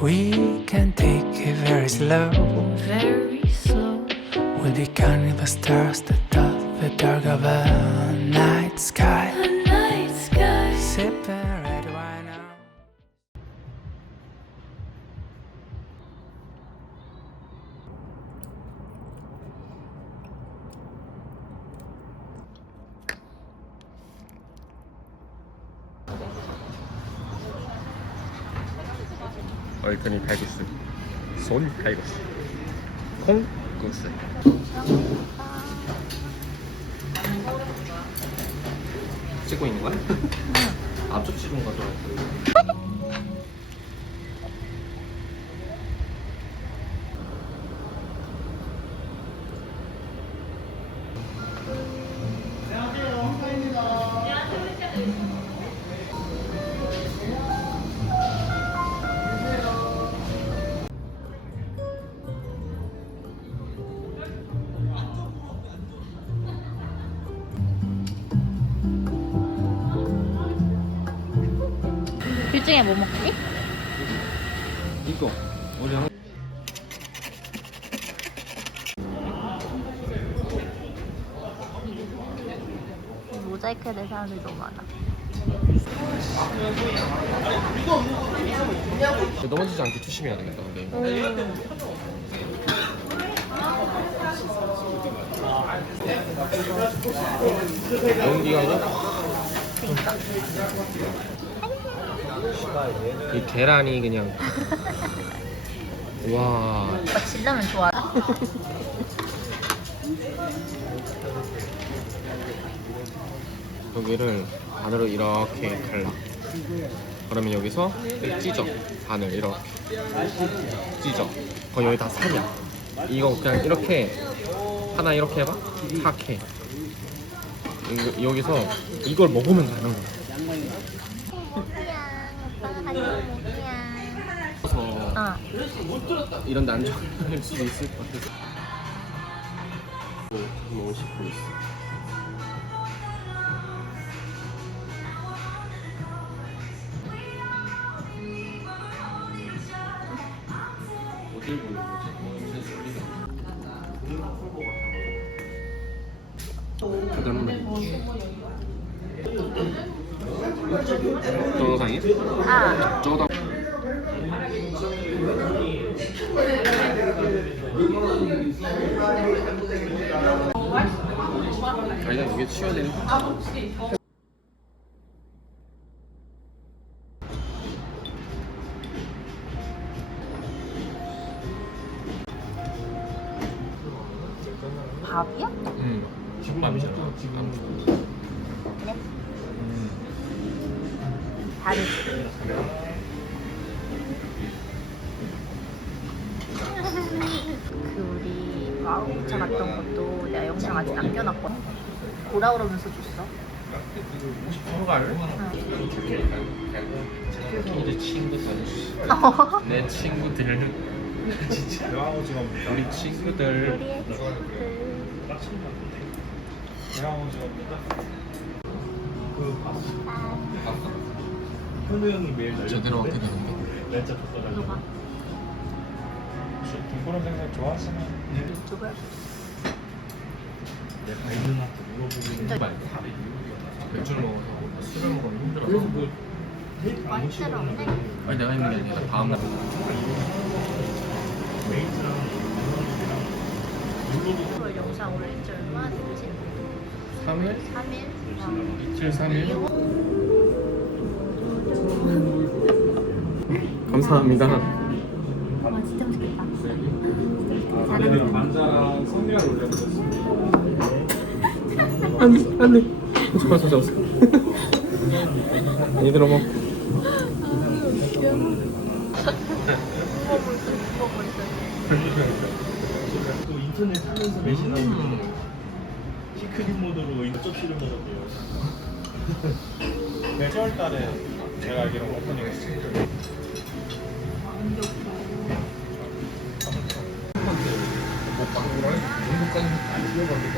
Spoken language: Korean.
We can take it very slow. very slow. We'll be counting the stars that dot the dark of a night sky. The night sky. Sipping 얼큰이 칼국수 손 칼국수 콩국수. 찍고 있는 거야? 앞쪽 찍은 거좋 둘 중에 뭐 먹지? 이거. 우리 형 모자이크 된 사람들이 너무 많아. 넘어지지 않게 조심해야 되겠다 근데. 연기가 이거 이 계란이 그냥. 와. 오빠 질려면 좋아. 여기를 반으로 이렇게 갈라. 그러면 여기서 찢어. 반을 이렇게 찢어. 그럼 여기 다 살이야. 이거 그냥 이렇게 하나 이렇게 해봐. 탁해. 여기서 이걸 먹으면 되는 거야 오빠가 가져온 모기야. 그래서 어. 이런 할 수도 있을 것 같아서 먹고 싶고 있어 어딜 보는 거지? 그다음에 저거 사이? 아. 저거 다 아니다 이게 치워야 되는 밥이야? 응 김밥이잖아 김밥 그래? 다르지. 그 우리 마을공차 갔던 것도 내가 영상 아직 남겨놨거든. 보라 그러면서 줬어. 서가를 어. 이제 친구들 내 친구들 진짜 우리 친구들 우리의 친구들. 현우 형이 매일 날려 제대로 어떻게 되는데 날짜 바꿔가지고 누가? 등푸른 생선 좋아하시나? 유튜브야? 내가 있는한테 물어보면 맥주를 먹어서 술을 먹으면 힘들어서 뭐 완전 붙이고 없네. 아니 내가 힘든 게 아니라 다음날 메이트랑 영상 올린 지 얼마나 됐지? 3일? 3일? 어. 이틀 3일? 감사합니다 와 진짜 맛있겠다. 내가 감자랑 성게랑 올려드렸어 안돼 안돼 잠깐 잠깐 잠깐 얘들아 뭐 또 인터넷 하면서 시크릿 모드로 인터 치를 먹었대요 네 10월 달에 제가 알기로는 오프닝 했어요 porque